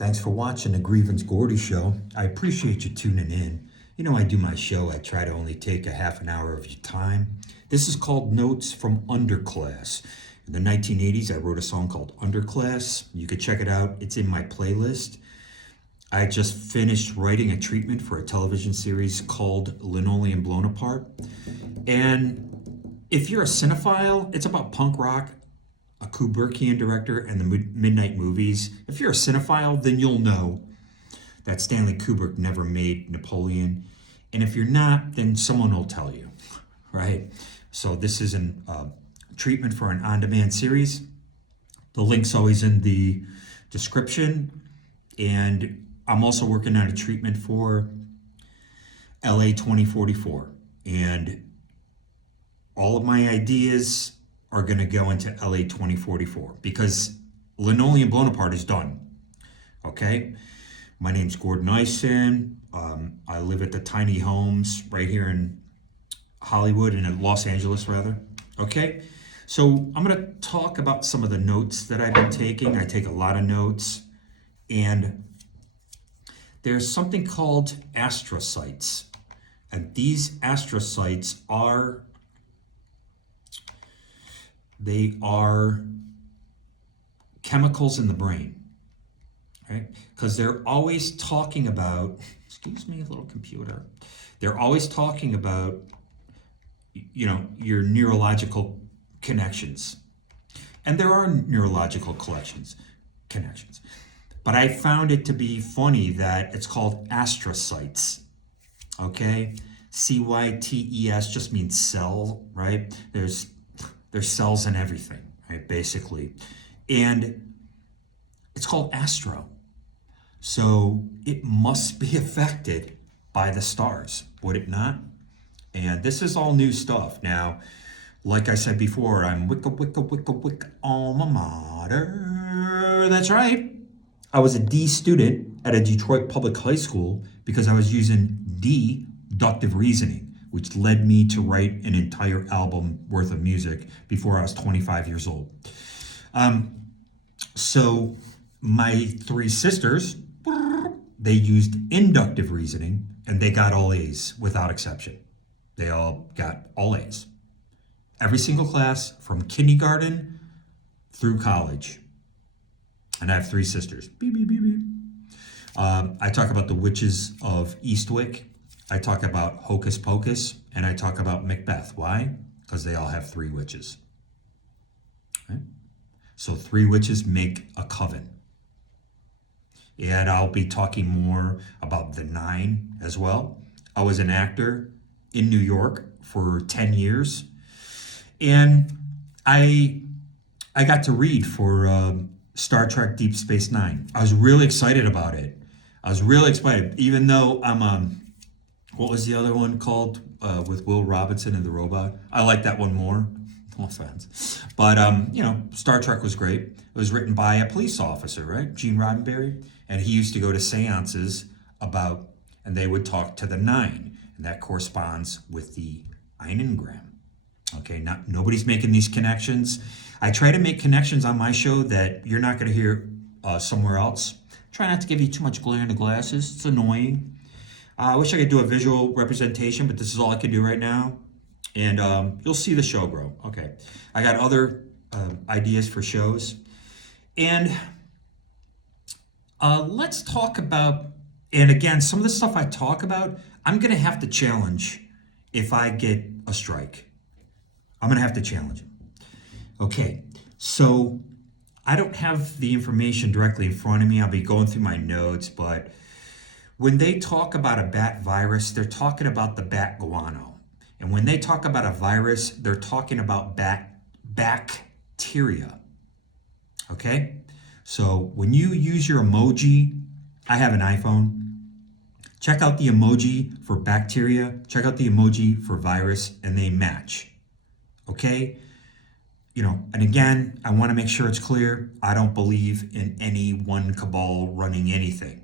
Thanks for watching the Grievance Gordy Show. I appreciate you tuning in. You know, I do my show. I try to only take a half an hour of your time. This is called Notes from Underclass. In the 1980s, I wrote a song called Underclass. You could check it out. It's in my playlist. I just finished writing a treatment for a television series called Linoleum Blown Apart. And if you're a cinephile, it's about punk rock, a Kubrickian director, and the midnight movies. If you're a cinephile, then you'll know that Stanley Kubrick never made Napoleon. And if you're not, then someone will tell you, right? So this is a treatment for an on-demand series. The link's always in the description. And I'm also working on a treatment for LA 2044. And all of my ideas are going to go into LA 2044 because Linoleum Blown Apart is done. Okay? My name's Gordon Ison. I live at the tiny homes right here in Hollywood, in Los Angeles, rather. Okay? So I'm going to talk about some of the notes that I've been taking. I take a lot of notes. And there's something called astrocytes. And these astrocytes are chemicals in the brain, right? Because they're always talking about, excuse me, little computer. They're always talking about, you know, your neurological connections. And there are neurological connections. But I found it to be funny that it's called astrocytes, okay? C-Y-T-E-S just means cell, right? There's cells in everything, right, basically. And it's called astro. So it must be affected by the stars, would it not? And this is all new stuff. Now, like I said before, I'm Wicca alma mater. That's right. I was a D student at a Detroit public high school because I was using deductive reasoning, which led me to write an entire album worth of music before I was 25 years old. So my three sisters, they used inductive reasoning, and they got all A's without exception. They all got all A's. Every single class from kindergarten through college. And I have three sisters. Beep, beep, beep, beep. I talk about the witches of Eastwick. I talk about Hocus Pocus, and I talk about Macbeth. Why? Because they all have three witches. Right? So three witches make a coven. And I'll be talking more about the Nine as well. I was an actor in New York for 10 years. And I got to read for Star Trek Deep Space Nine. I was really excited about it. I was really excited, even though I'm what was the other one called with Will Robinson and the robot? I like that one more. No offense. But, you know, Star Trek was great. It was written by a police officer, right? Gene Roddenberry. And he used to go to seances and they would talk to the Nine. And that corresponds with the Einengram. Okay, nobody's making these connections. I try to make connections on my show that you're not going to hear somewhere else. Try not to give you too much glare in the glasses. It's annoying. I wish I could do a visual representation, but this is all I can do right now. And you'll see the show grow. Okay. I got other ideas for shows. And let's talk about, and again, some of the stuff I talk about, I'm going to have to challenge if I get a strike. I'm going to have to challenge it. Okay. So I don't have the information directly in front of me. I'll be going through my notes, but when they talk about a bat virus, they're talking about the bat guano. And when they talk about a virus, they're talking about bacteria. Okay? So when you use your emoji, I have an iPhone. Check out the emoji for bacteria. Check out the emoji for virus, and they match. Okay? You know, and again, I want to make sure it's clear. I don't believe in any one cabal running anything.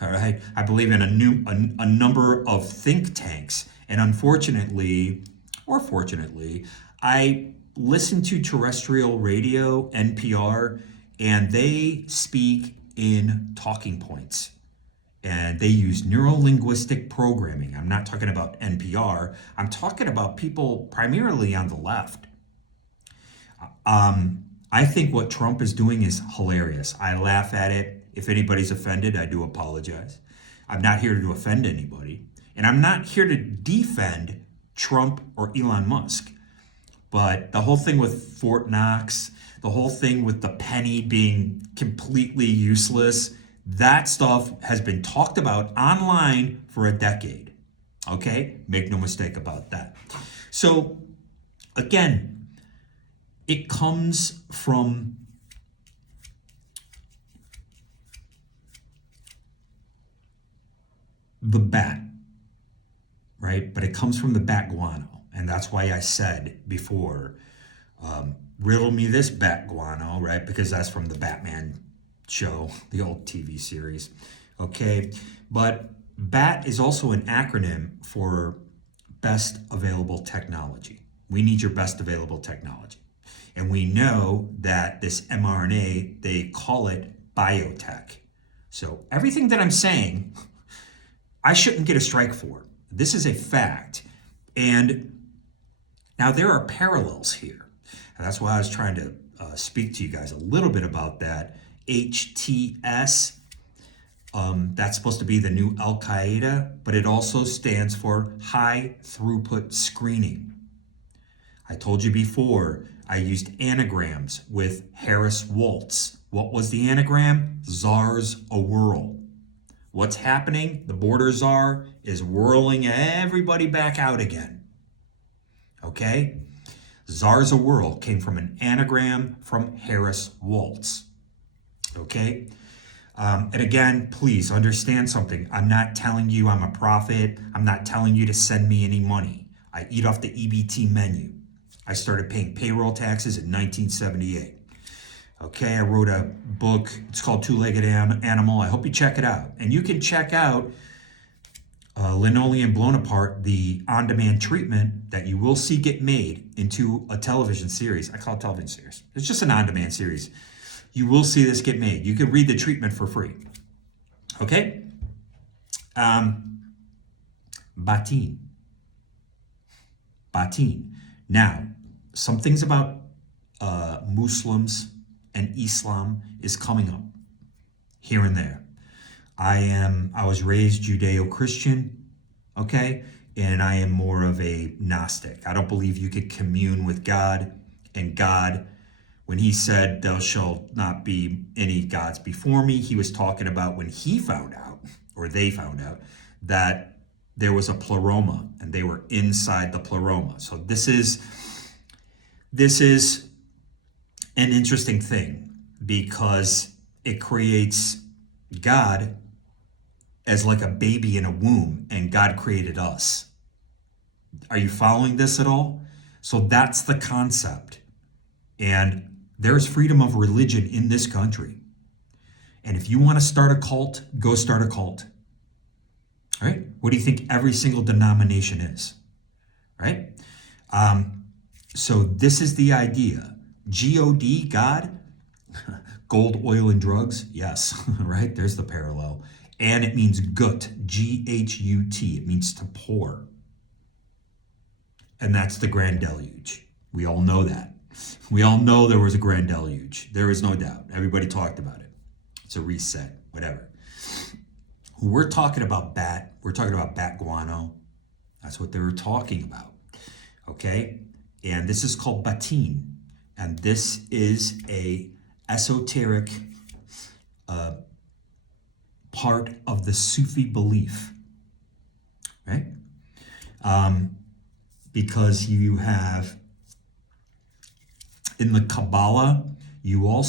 All right. I believe in a number of think tanks. And unfortunately, or fortunately, I listen to terrestrial radio, NPR, and they speak in talking points. And they use neuro-linguistic programming. I'm not talking about NPR. I'm talking about people primarily on the left. I think what Trump is doing is hilarious. I laugh at it. If anybody's offended, I do apologize. I'm not here to offend anybody. And I'm not here to defend Trump or Elon Musk. But the whole thing with Fort Knox, the whole thing with the penny being completely useless, that stuff has been talked about online for a decade. Okay? Make no mistake about that. So, again, it comes from the bat, right? But it comes from the bat guano. And that's why I said before, riddle me this bat guano, right? Because that's from the Batman show, the old TV series. Okay, but BAT is also an acronym for best available technology. We need your best available technology. And we know that this mRNA, they call it biotech. So everything that I'm saying, I shouldn't get a strike for. This is a fact. And now there are parallels here. And that's why I was trying to speak to you guys a little bit about that. HTS, that's supposed to be the new Al Qaeda, but it also stands for high throughput screening. I told you before, I used anagrams with Harris Waltz. What was the anagram? Czars a whirl. What's happening? The border czar is whirling everybody back out again. Okay? Czars a whirl came from an anagram from Harris Waltz. Okay? And again, please understand something. I'm not telling you I'm a prophet. I'm not telling you to send me any money. I eat off the EBT menu. I started paying payroll taxes in 1978. Okay, I wrote a book. It's called Two-Legged Animal. I hope you check it out. And you can check out Linoleum Blown Apart, the on-demand treatment that you will see get made into a television series. I call it television series. It's just an on-demand series. You will see this get made. You can read the treatment for free. Okay? Batin. Now, some things about Muslims and Islam is coming up here and there. I was raised Judeo-Christian, okay? And I am more of a Gnostic. I don't believe you could commune with God, and God, when he said, "Thou shalt not be any gods before me," he was talking about when he found out, or they found out, that there was a pleroma, and they were inside the pleroma. So this is an interesting thing, because it creates God as like a baby in a womb, and God created us. Are you following this at all? So that's the concept. And there's freedom of religion in this country. And if you want to start a cult, go start a cult. All right? What do you think every single denomination is? Right? So this is the idea. G-O-D, God, gold, oil, and drugs. Yes, right? There's the parallel. And it means gut, G-H-U-T. It means to pour. And that's the grand deluge. We all know that. We all know there was a grand deluge. There is no doubt. Everybody talked about it. It's a reset, whatever. We're talking about bat. We're talking about bat guano. That's what they were talking about. Okay? And this is called batin. And this is a esoteric part of the Sufi belief. Right? Because you have, in the Kabbalah, you have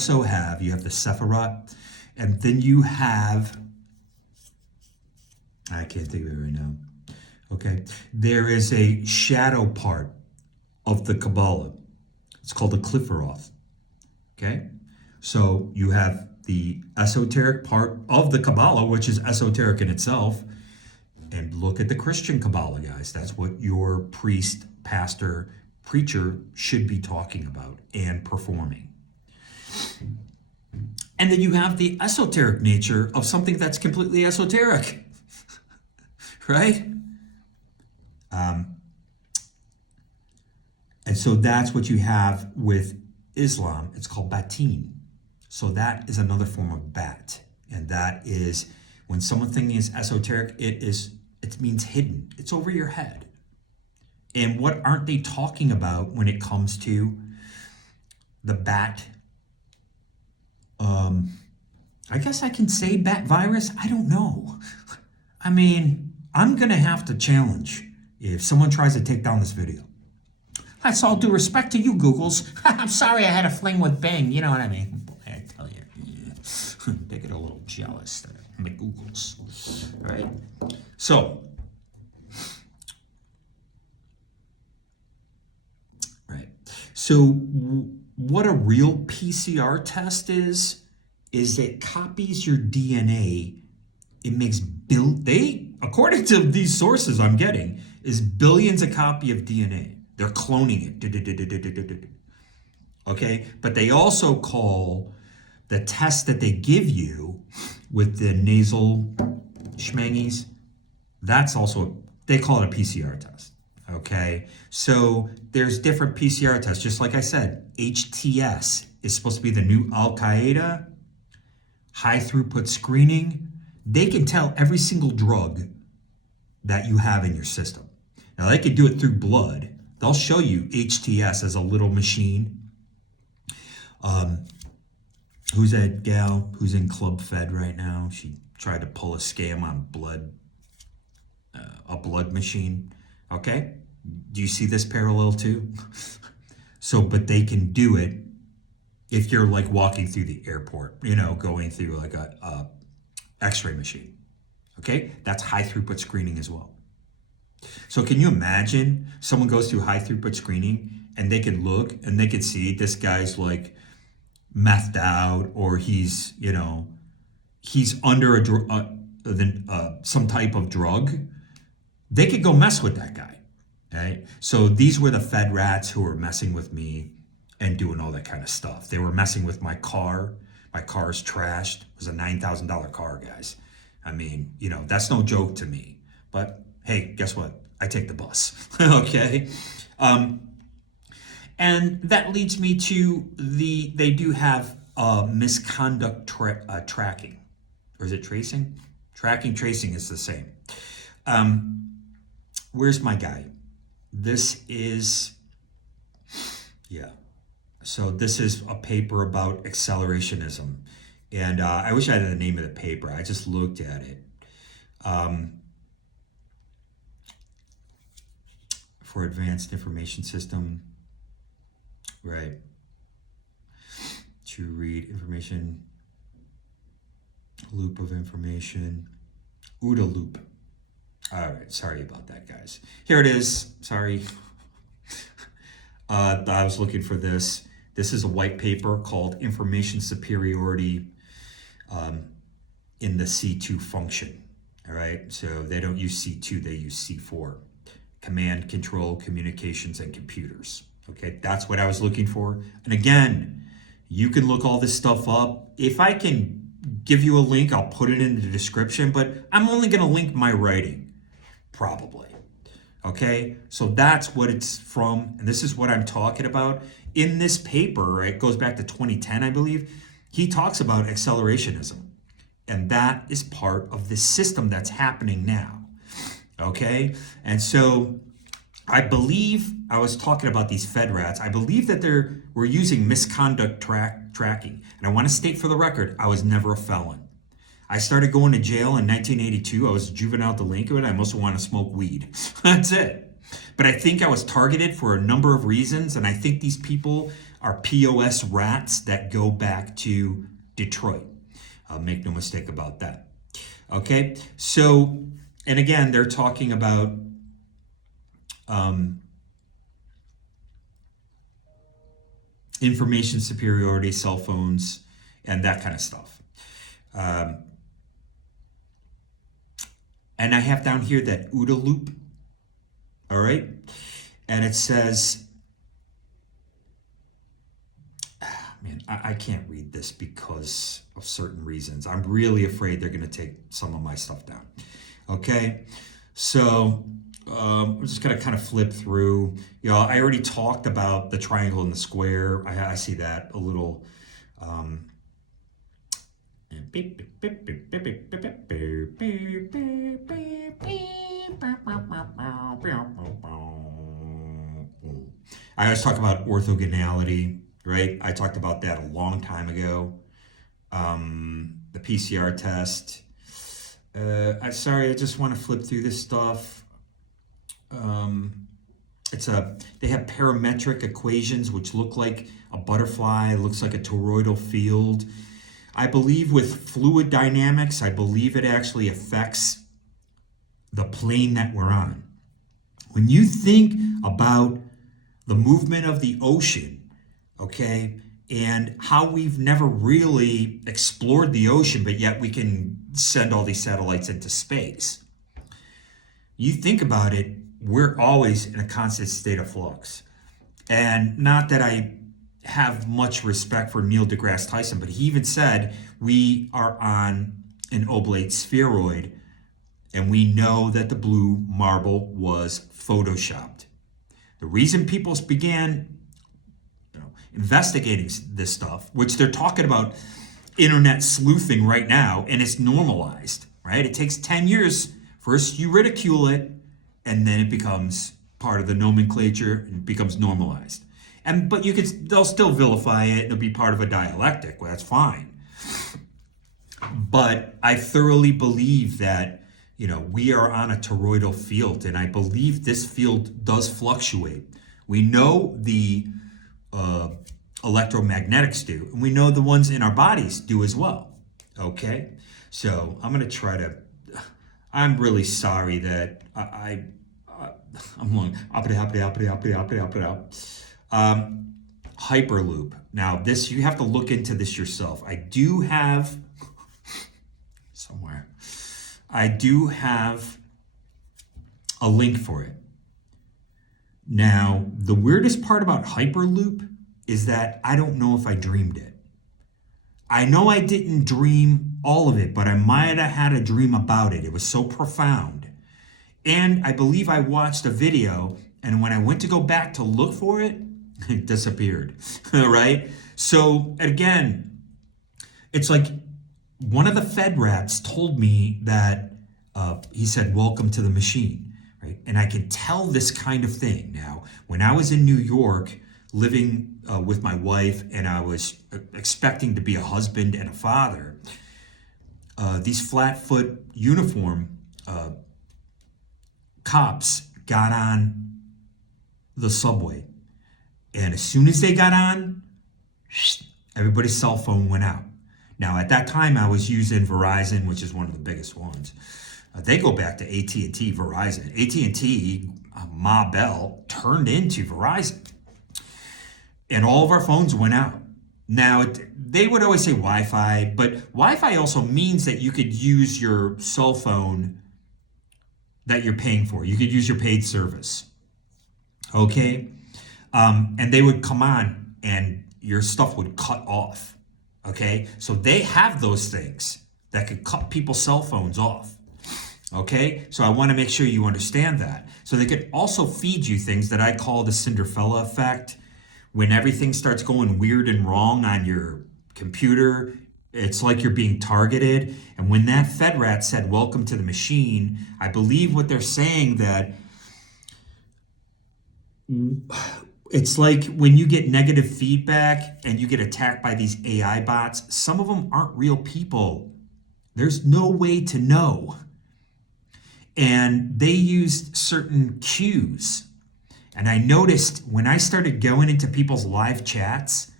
the Sephirot, and then you have, I can't think of it right now. Okay. There is a shadow part of the Kabbalah. It's called the Clifferoth. Okay. So you have the esoteric part of the Kabbalah, which is esoteric in itself. And look at the Christian Kabbalah, guys. That's what your priest, pastor, preacher should be talking about and performing. And then you have the esoteric nature of something that's completely esoteric, right? And so that's what you have with Islam. It's called batin. So that is another form of bat. And that is when someone thinking is esoteric, it means hidden. It's over your head. And what aren't they talking about when it comes to the bat? I guess I can say bat virus. I don't know. I mean, I'm going to have to challenge if someone tries to take down this video. That's all due respect to you, Googles. I'm sorry I had a fling with Bing. You know what I mean? I tell you, yeah. They get a little jealous that I'm the Googles. All right? So, right. So, what a real PCR test is it copies your DNA. It makes according to these sources I'm getting, is billions of copy of DNA. They're cloning it. Okay? But they also call the test that they give you with the nasal schmangies, that's also, they call it a PCR test. Okay? So there's different PCR tests. Just like I said, HTS is supposed to be the new Al Qaeda, high throughput screening. They can tell every single drug that you have in your system. Now, they can do it through blood. They'll show you HTS as a little machine. Who's that gal who's in Club Fed right now? She tried to pull a scam on a blood machine. Okay? Do you see this parallel too? So, but they can do it if you're like walking through the airport, going through like a x-ray machine. Okay? That's high throughput screening as well. So can you imagine someone goes through high throughput screening and they can look and they can see this guy's like methed out, or he's under some type of drug. They could go mess with that guy, right? So these were the Fed rats who were messing with me and doing all that kind of stuff. They were messing with my car. My car's trashed. It was a $9,000 car, guys. I mean, that's no joke to me. But hey, guess what? I take the bus. Okay? And that leads me to they do have misconduct tracking. Or is it tracing? Tracing is the same. Where's my guy? This is, So this is a paper about accelerationism. And I wish I had the name of the paper. I just looked at it. For advanced information system, right? To read information, loop of information, OODA loop. All right, sorry about that, guys. Here it is. Sorry. I was looking for this. This is a white paper called Information Superiority in the C2 function. All right, so they don't use C2, they use C4. Command, control, communications, and computers. Okay, that's what I was looking for. And again, you can look all this stuff up. If I can give you a link, I'll put it in the description, but I'm only going to link my writing, probably. Okay, so that's what it's from, and this is what I'm talking about. In this paper, it goes back to 2010, I believe, he talks about accelerationism, and that is part of this system that's happening now. Okay, and so I believe I was talking about these Fed rats. I believe that we're using misconduct tracking. And I want to state for the record, I was never a felon. I started going to jail in 1982. I was a juvenile delinquent. I mostly want to smoke weed. That's it. But I think I was targeted for a number of reasons. And I think these people are POS rats that go back to Detroit. I'll make no mistake about that. Okay, so... And again, they're talking about information superiority, cell phones, and that kind of stuff. And I have down here that OODA loop, all right? And it says, man, I can't read this because of certain reasons. I'm really afraid they're going to take some of my stuff down. Okay, so I'm just going to kind of flip through. I already talked about the triangle and the square. I see that a little. I always talk about orthogonality, right? I talked about that a long time ago. The PCR test. I just want to flip through this stuff. They have parametric equations which look like a butterfly, looks like a toroidal field. I believe with fluid dynamics, I believe it actually affects the plane that we're on. When you think about the movement of the ocean, okay, and how we've never really explored the ocean, but yet we can send all these satellites into space. You think about it, we're always in a constant state of flux. And not that I have much respect for Neil deGrasse Tyson, but he even said we are on an oblate spheroid, and we know that the blue marble was photoshopped. The reason people began investigating this stuff, which they're talking about internet sleuthing right now, and it's normalized, right? It takes 10 years. First you ridicule it, and then it becomes part of the nomenclature and becomes normalized. But they'll still vilify it. It'll be part of a dialectic. Well, that's fine. But I thoroughly believe that, we are on a toroidal field, and I believe this field does fluctuate. We know the electromagnetics do, and we know the ones in our bodies do as well. Okay? So I'm going to try to, I'm really sorry that I'm going, Hyperloop. Now, this, you have to look into this yourself. I do have a link for it. Now, the weirdest part about Hyperloop is that I don't know if I dreamed it. I know I didn't dream all of it, but I might have had a dream about it. It was so profound. And I believe I watched a video, and when I went to go back to look for it, it disappeared, right? So again, it's like one of the Fed rats told me that he said, "Welcome to the machine," right? And I can tell this kind of thing. Now, when I was in New York living with my wife, and I was expecting to be a husband and a father, these flat-foot uniform cops got on the subway. And as soon as they got on, everybody's cell phone went out. Now, at that time, I was using Verizon, which is one of the biggest ones. They go back to AT&T, Verizon. AT&T, Ma Bell, turned into Verizon. And all of our phones went out. Now, they would always say Wi-Fi, but Wi-Fi also means that you could use your cell phone that you're paying for. You could use your paid service. Okay? And they would come on and your stuff would cut off. Okay? So they have those things that could cut people's cell phones off. Okay? So I want to make sure you understand that. So they could also feed you things that I call the Cinderella effect. When everything starts going weird and wrong on your computer, it's like you're being targeted. And when that Fed rat said, "Welcome to the machine," I believe what they're saying that it's like when you get negative feedback and you get attacked by these AI bots, some of them aren't real people. There's no way to know. And they used certain cues. And I noticed when I started going into people's live chats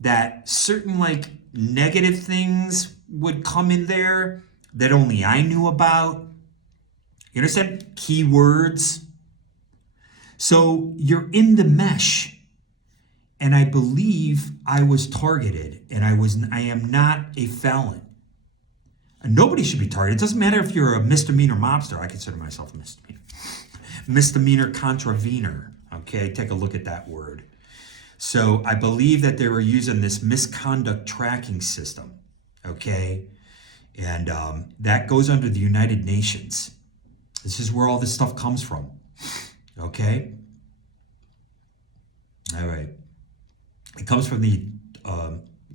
that certain negative things would come in there that only I knew about. You understand? Keywords. So you're in the mesh. And I believe I was targeted, and I am not a felon. And nobody should be targeted. It doesn't matter if you're a misdemeanor mobster. I consider myself a misdemeanor. Misdemeanor contravenor. Okay, take a look at that word. So I believe that they were using this misconduct tracking system, okay? And that goes under the United Nations. This is where all this stuff comes from, okay? All right. It comes from the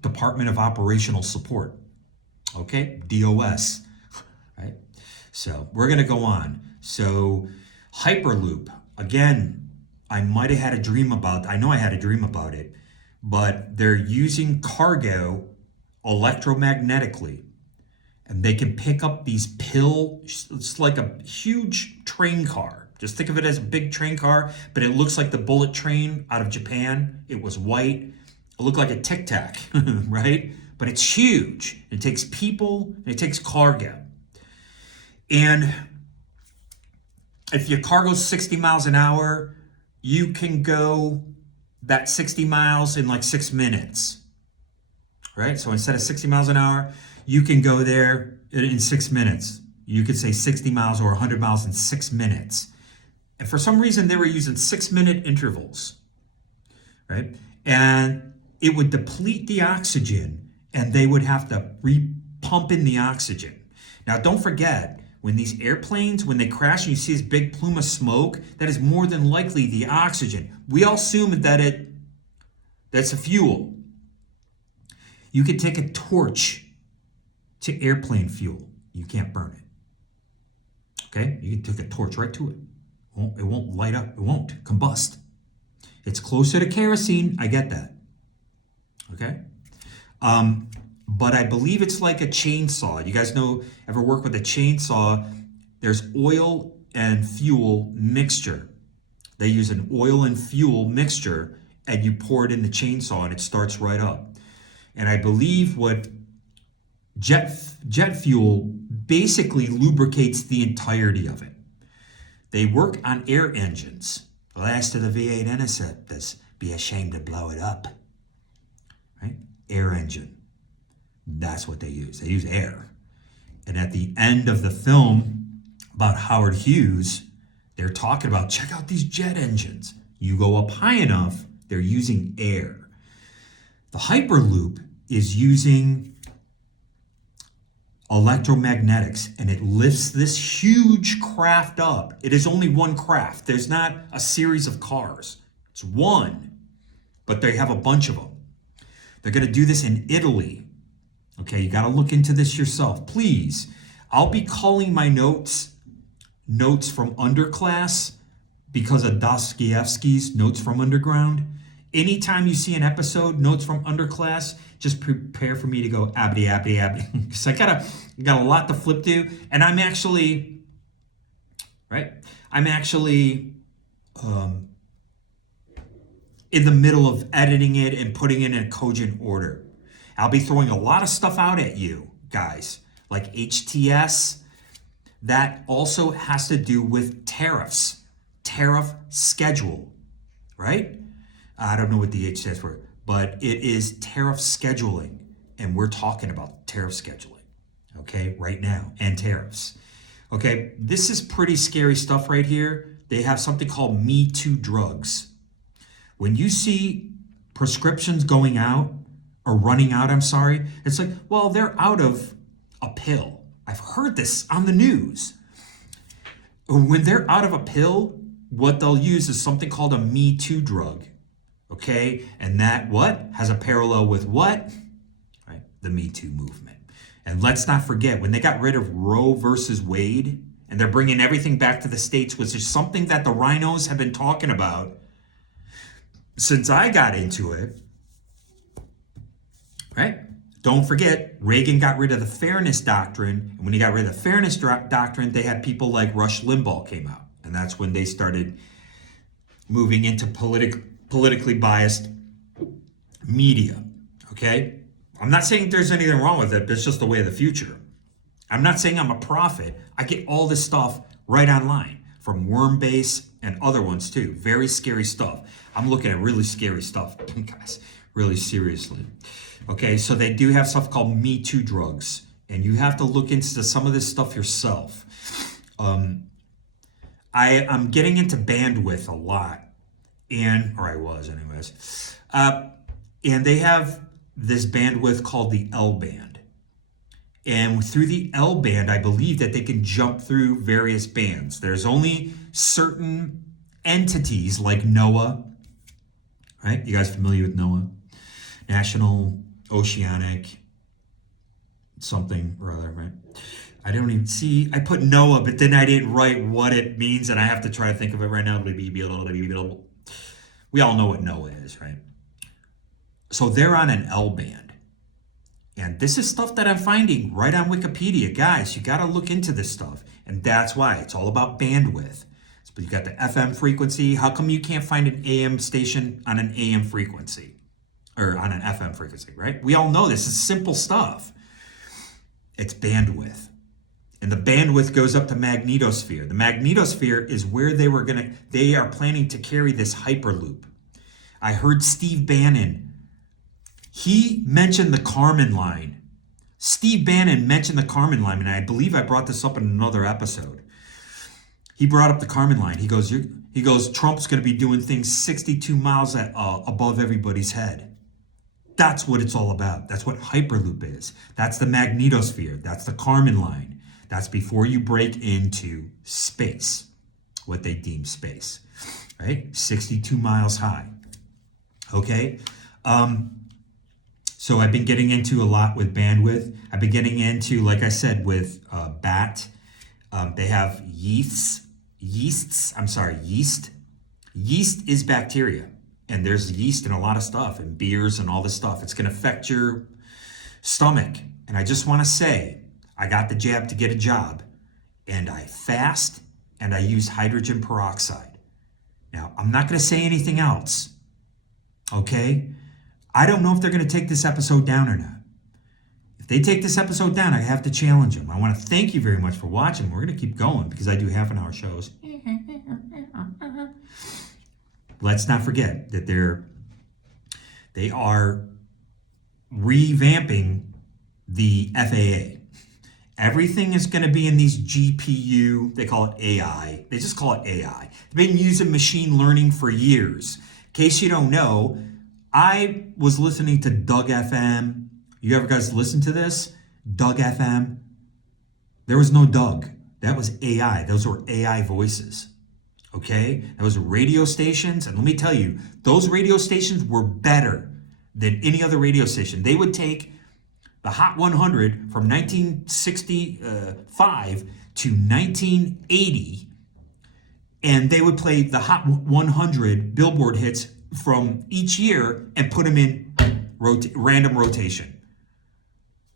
Department of Operational Support, okay? DOS, right? So we're going to go on. So Hyperloop, again, I might have had a dream about, I know I had a dream about it, but they're using cargo electromagnetically, and they can pick up these it's like a huge train car. Just think of it as a big train car, but it looks like the bullet train out of Japan. It was white. It looked like a Tic Tac, right? But it's huge. It takes people, and it takes cargo. And if your cargo's 60 miles an hour, you can go that 60 miles in like 6 minutes, right? So instead of 60 miles an hour, you can go there in 6 minutes. You could say 60 miles or 100 miles in 6 minutes. And for some reason, they were using 6-minute intervals, right? And it would deplete the oxygen, and they would have to re-pump in the oxygen. Now, don't forget, when these airplanes, when they crash and you see this big plume of smoke, that is more than likely the oxygen. We all assume that that's a fuel. You could take a torch to airplane fuel. You can't burn it. Okay? You can take a torch right to it. It won't light up. It won't combust. It's closer to kerosene. I get that. Okay? But I believe it's like a chainsaw. You guys know, ever work with a chainsaw? There's oil and fuel mixture. They use an oil and fuel mixture, and you pour it in the chainsaw, and it starts right up. And I believe what jet fuel basically lubricates the entirety of it. They work on air engines. The last of the V8 interceptors, be ashamed to blow it up. Right? Air engine. That's what they use. They use air. And at the end of the film about Howard Hughes, they're talking about, check out these jet engines. You go up high enough, they're using air. The Hyperloop is using electromagnetics, and it lifts this huge craft up. It is only one craft. There's not a series of cars. It's one, but they have a bunch of them. They're going to do this in Italy. Okay, you got to look into this yourself, please. I'll be calling my notes from Underclass because of Dostoevsky's Notes from Underground. Anytime you see an episode, Notes from Underclass, just prepare for me to go abity, abity, abity. Because I got a lot to flip to. And I'm actually in the middle of editing it and putting it in a cogent order. I'll be throwing a lot of stuff out at you guys, like HTS. That also has to do with tariffs, tariff schedule, right? I don't know what the H stands for, but it is tariff scheduling. And we're talking about tariff scheduling, okay, right now, and tariffs. Okay, this is pretty scary stuff right here. They have something called Me Too drugs. When you see prescriptions going out, or running out, it's like, well, they're out of a pill. I've heard this on the news. When they're out of a pill, what they'll use is something called a Me Too drug. Okay? And that what? Has a parallel with what? Right? The Me Too movement. And let's not forget, when they got rid of Roe versus Wade, and they're bringing everything back to the States, which is something that the rhinos have been talking about since I got into it, right? Don't forget, Reagan got rid of the Fairness Doctrine. And when he got rid of the Fairness Doctrine, they had people like Rush Limbaugh came out. And that's when they started moving into politically biased media, okay? I'm not saying there's anything wrong with it, but it's just the way of the future. I'm not saying I'm a prophet. I get all this stuff right online from Wormbase and other ones too. Very scary stuff. I'm looking at really scary stuff, guys, really seriously. Okay, so they do have stuff called Me Too drugs, and you have to look into some of this stuff yourself. I'm getting into bandwidth a lot, or I was anyways. And they have this bandwidth called the L band. And through the L band, I believe that they can jump through various bands. There's only certain entities like NOAA, right? You guys familiar with NOAA? National Oceanic something or other, right? I don't even see, I put NOAA, but then I didn't write what it means, and I have to try to think of it right now. We all know what NOAA is, right? So they're on an L band. And this is stuff that I'm finding right on Wikipedia. Guys, you got to look into this stuff. And that's why it's all about bandwidth. So you got the FM frequency. How come you can't find an AM station on an AM frequency? Or on an FM frequency, right? We all know this is simple stuff. It's bandwidth. And the bandwidth goes up to magnetosphere. The magnetosphere is where they are planning to carry this hyperloop. I heard Steve Bannon. He mentioned the Kármán line. Steve Bannon mentioned the Kármán line, and I believe I brought this up in another episode. He brought up the Kármán line. He goes, Trump's going to be doing things 62 miles above everybody's head. That's what it's all about. That's what hyperloop is. That's the magnetosphere. That's the Kármán line. That's before you break into space, what they deem space, right? 62 miles high. Okay. So I've been getting into a lot with bandwidth. I've been getting into, like I said, with BAT. They have yeast. Yeast is bacteria. And there's yeast in a lot of stuff, and beers and all this stuff. It's going to affect your stomach. And I just want to say, I got the jab to get a job. And I fast, and I use hydrogen peroxide. Now, I'm not going to say anything else. Okay? I don't know if they're going to take this episode down or not. If they take this episode down, I have to challenge them. I want to thank you very much for watching. We're going to keep going because I do half-an-hour shows. Let's not forget that they are revamping the FAA. Everything is going to be in these GPU. They call it AI. They just call it AI. They've been using machine learning for years. In case you don't know, I was listening to Doug FM. You ever guys listen to this? Doug FM. There was no Doug. That was AI. Those were AI voices. Okay? Those were radio stations. And let me tell you, those radio stations were better than any other radio station. They would take the Hot 100 from 1965 to 1980, and they would play the Hot 100 Billboard hits from each year and put them in random rotation.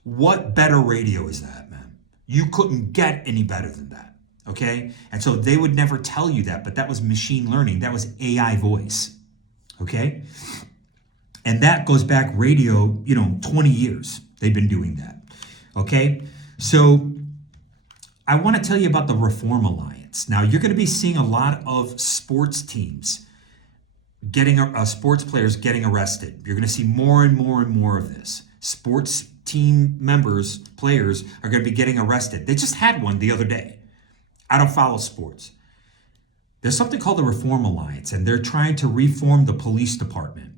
What better radio is that, man? You couldn't get any better than that, okay? And so they would never tell you that, but that was machine learning. That was AI voice, okay? And that goes back radio, 20 years. They've been doing that, okay? So I want to tell you about the Reform Alliance. Now, you're going to be seeing a lot of sports teams sports players getting arrested. You're going to see more and more and more of this. Sports team players are going to be getting arrested. They just had one the other day. I don't follow sports. There's something called the Reform Alliance, and they're trying to reform the police department.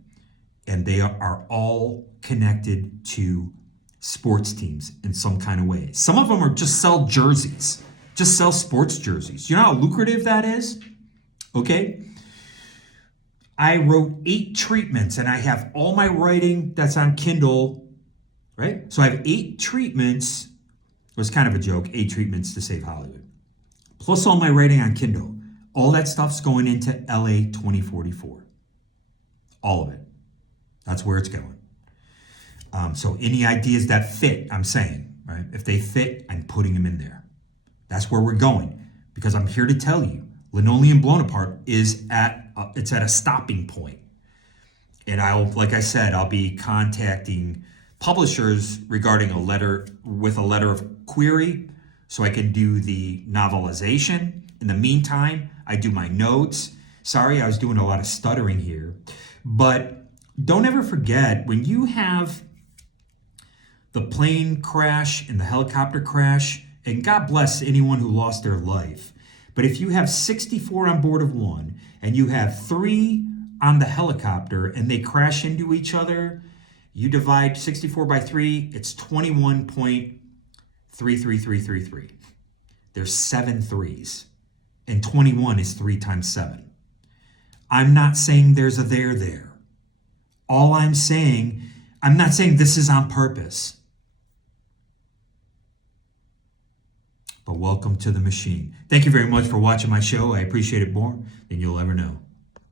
And they are all connected to sports teams in some kind of way. Some of them are just sell jerseys, just sell sports jerseys. You know how lucrative that is? Okay. I wrote 8 treatments, and I have all my writing that's on Kindle, right? So I have 8 treatments. It was kind of a joke, 8 treatments to save Hollywood. Plus all my writing on Kindle. All that stuff's going into LA 2044. All of it. That's where it's going. So any ideas that fit, I'm saying, right? If they fit, I'm putting them in there. That's where we're going. Because I'm here to tell you, Linoleum Blown Apart is at a stopping point. And like I said, I'll be contacting publishers regarding a letter of query so I can do the novelization. In the meantime, I do my notes. Sorry, I was doing a lot of stuttering here. But don't ever forget, when you have the plane crash and the helicopter crash, and God bless anyone who lost their life, but if you have 64 on board of one, and you have 3 on the helicopter and they crash into each other, you divide 64 by 3, it's 21.33333. There's 7 threes, and 21 is 3 times 7. I'm not saying there's a there. All I'm not saying this is on purpose. But welcome to the machine. Thank you very much for watching my show. I appreciate it more than you'll ever know.